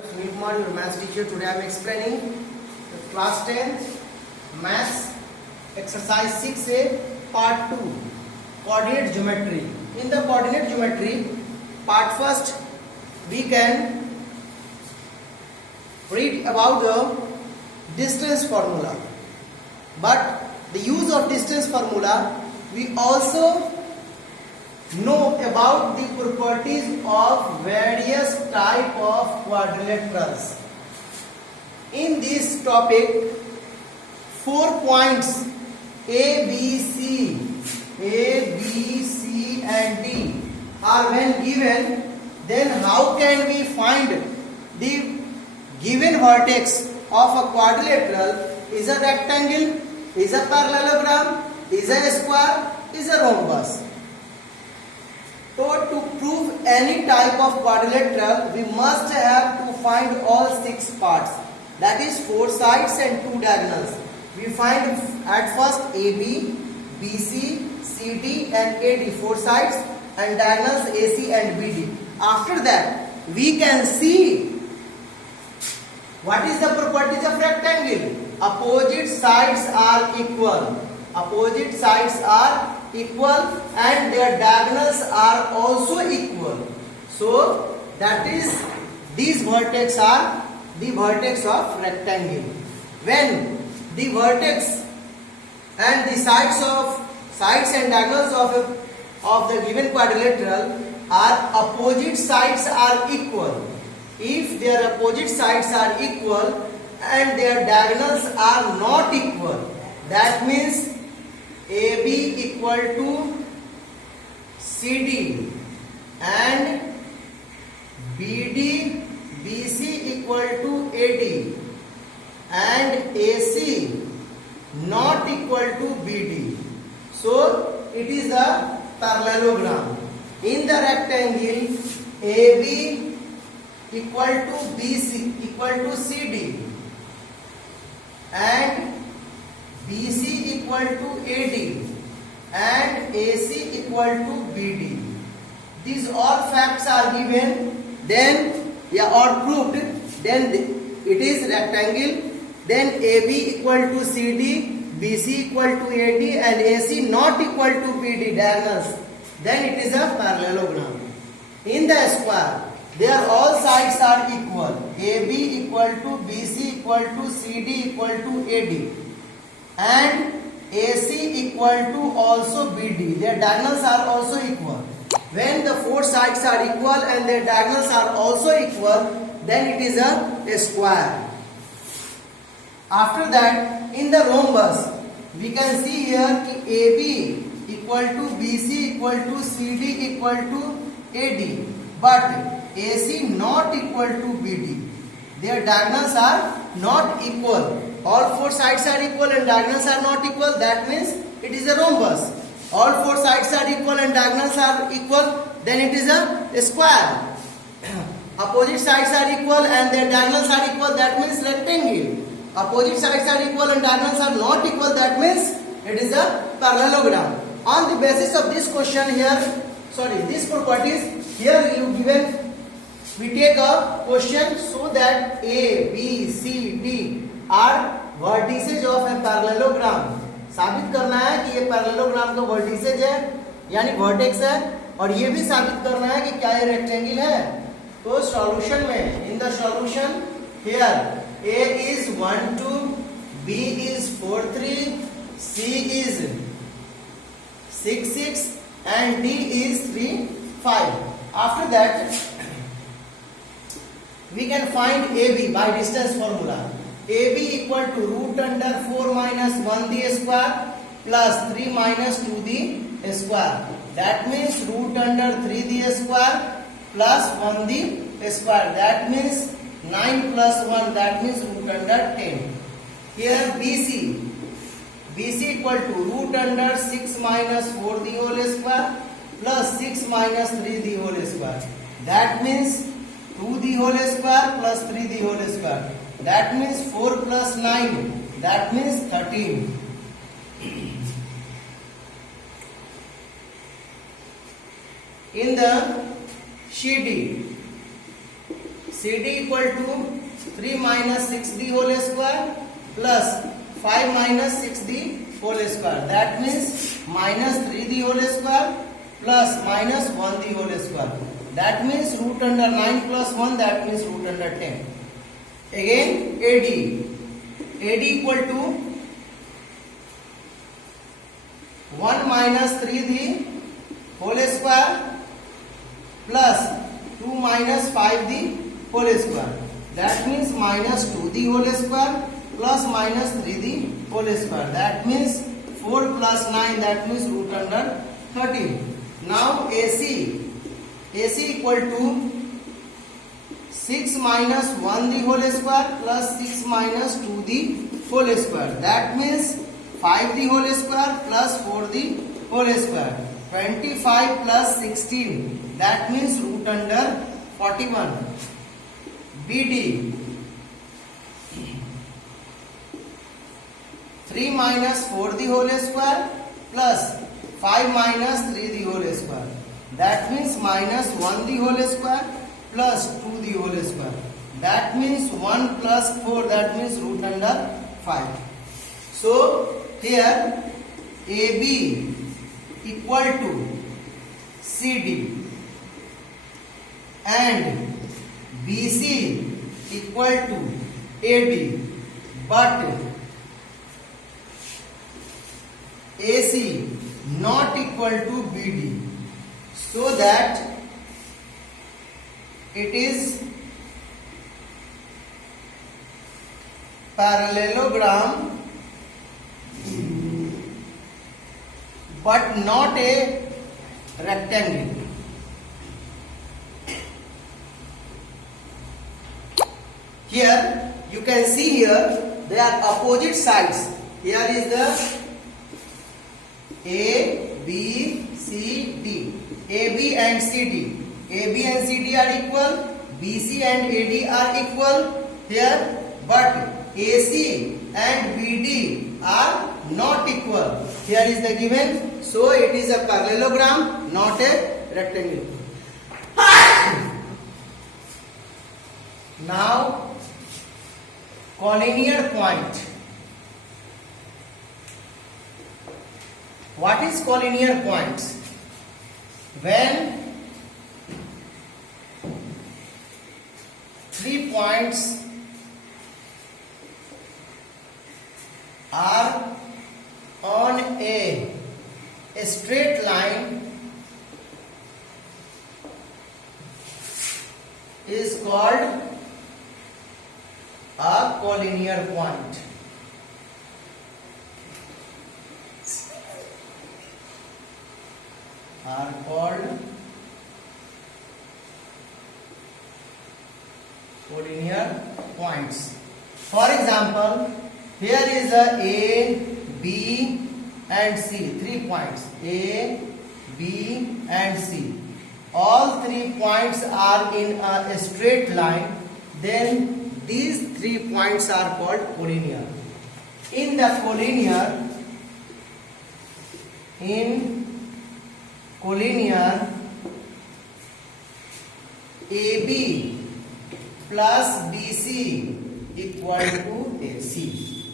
Sunil Kumar, your maths teacher. Today I am explaining the class 10 maths exercise 6A part 2 coordinate geometry. In the coordinate geometry part first we can read about the distance formula, but the use of distance formula we also know about the properties of various type of quadrilaterals. In this topic, 4 points A, B, C and D are when given, then how can we find the given vertex of a quadrilateral? Is a rectangle, is a parallelogram, is a square, is a rhombus. So to prove any type of quadrilateral, we must have to find all 6 parts. That is 4 sides and 2 diagonals. We find at first AB, BC, CD and AD, 4 sides, and diagonals AC and BD. After that, we can see what is the properties of rectangle. Opposite sides are equal. Opposite sides are equal and their diagonals are also equal. So that is, these vertex are the vertex of rectangle. When the vertex and the sides and diagonals of the given quadrilateral are opposite sides are equal. If their opposite sides are equal and their diagonals are not equal, that means AB equal to CD and BC equal to AD and AC not equal to BD. So it is a parallelogram. In the rectangle, AB equal to BC equal to CD and BC equal to AD and AC equal to BD. These all facts are given, then or proved, then it is rectangle, then AB equal to CD, BC equal to AD and AC not equal to BD diagonals, then it is a parallelogram. In the square, their all sides are equal. AB equal to BC equal to CD equal to AD and AC equal to also BD. Their diagonals are also equal. When the 4 sides are equal and their diagonals are also equal, then it is a square. After that, in the rhombus, we can see here AB equal to BC equal to CD equal to AD, but AC not equal to BD. Their diagonals are not equal. All 4 sides are equal and diagonals are not equal. That means it is a rhombus. All 4 sides are equal and diagonals are equal. Then it is a square. Opposite sides are equal and their diagonals are equal. That means rectangle. Opposite sides are equal and diagonals are not equal. That means it is a parallelogram. On the basis of this question here, these properties here you given, we take a question so that A, B, C, D are vertices of a parallelogram. साबित करना है कि ये parallelogram का vertices है यानी vertex है, और ये भी साबित करना है कि क्या ये रेक्टेंगल है. तो सॉल्यूशन में, in the solution here A is 1 2, B is 4 3, C is 6 6 and D is 3 5. After that we can find AB by distance formula. AB equal to root under 4 minus 1 the square plus 3 minus 2 the square. That means root under 3 the square plus 1 the square. That means 9 plus 1. That means root under 10. Here BC equal to root under 6 minus 4 the whole square plus 6 minus 3 the whole square. That means 2 the whole square plus 3 the whole square. That means 4 plus 9. That means 13. In the CD, CD equal to 3 minus 6d whole square plus 5 minus 6d whole square. That means minus 3d whole square plus minus 1d whole square. That means root under 9 plus 1, that means root under 10. Again AD. AD equal to 1 minus 3d whole square plus 2 minus 5d whole square. That means minus 2d whole square plus minus 3d whole square. That means 4 plus 9, that means root under 13. Now AC. AC equal to 6 minus 1d whole square plus 6 minus 2d whole square. That means 5d whole square plus 4d whole square. 25 plus 16. That means root under 41. BD. 3 minus 4d whole square plus 5 minus 3d whole square. That means minus 1d whole square plus 2d whole square. That means 1 plus 4, that means root under 5. So here AB equal to CD and BC equal to AD, but AC not equal to BD, so that it is parallelogram but not a rectangle. Here you can see here they are opposite sides. Here is the A, B, C, D. AB and CD. AB and CD are equal. BC and AD are equal here, but AC and BD are not equal. Here is the given. So it is a parallelogram, not a rectangle. Now collinear point. What is collinear points? When 3 points are on a straight line is called a collinear point. Are called collinear points. For example, here is A, B and C. 3 points A, B and C. All 3 points are in a straight line. Then these 3 points are called collinear. In the collinear, AB plus BC equal to AC.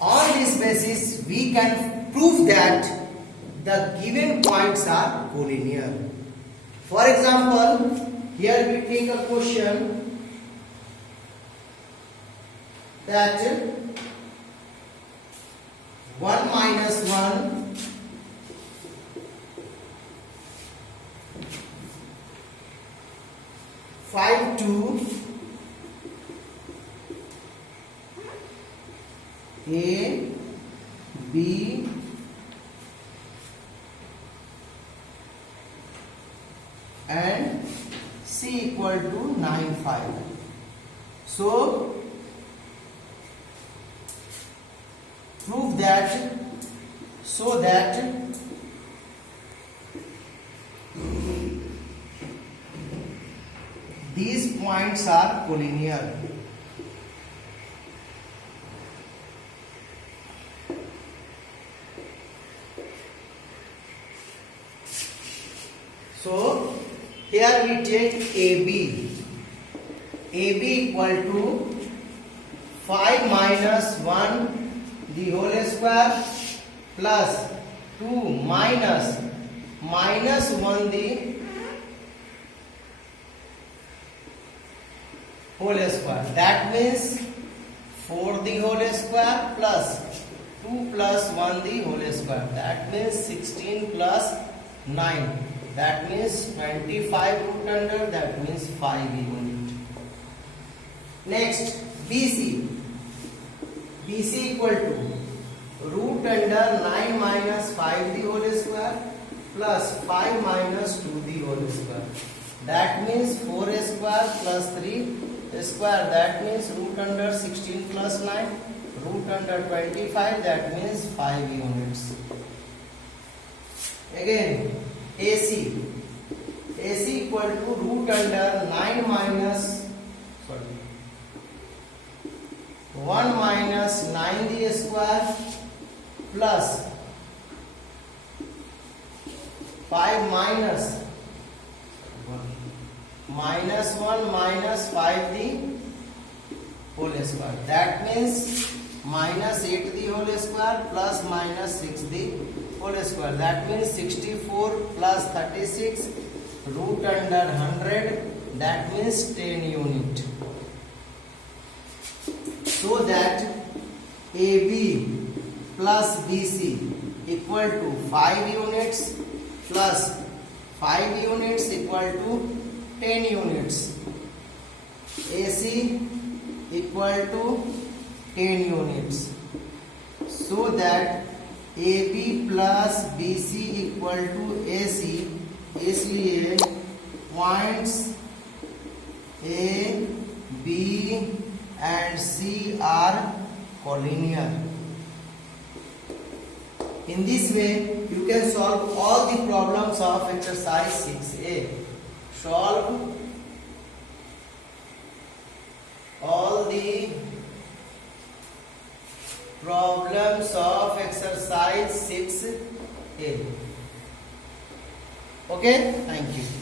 On this basis, we can prove that the given points are collinear. For example, here we take a question that 1 minus 1 5 2 A B and C equal to 9 5. So prove that so that these points are collinear. So here we take AB. AB equal to 5 minus 1 the whole square plus 2 minus 1 the whole square. That means 4 the whole square plus 2 plus 1 the whole square. That means 16 plus 9. That means 25 root under. That means 5 unit. Next, BC. BC equal to root under 9 minus 5 the whole square plus 5 minus 2 the whole square. That means 4 square plus 3 square. That means root under 16 plus 9. Root under 25. That means 5 units. Again, AC. AC equal to root under 9 minus 1 minus 9 the square plus 5 minus 1 minus 5 the whole square. That means minus 8 the whole square plus minus 6 the whole square. That means 64 plus 36 root under 100. That means 10 unit. So that AB plus BC equal to 5 units plus 5 units equal to 10 units. AC equal to 10 units. So that AB plus BC equal to AC, इसलिए points A, B and C are collinear. In this way, you can solve all the problems of exercise 6A. Solve all the problems of exercise 6A. Okay, thank you.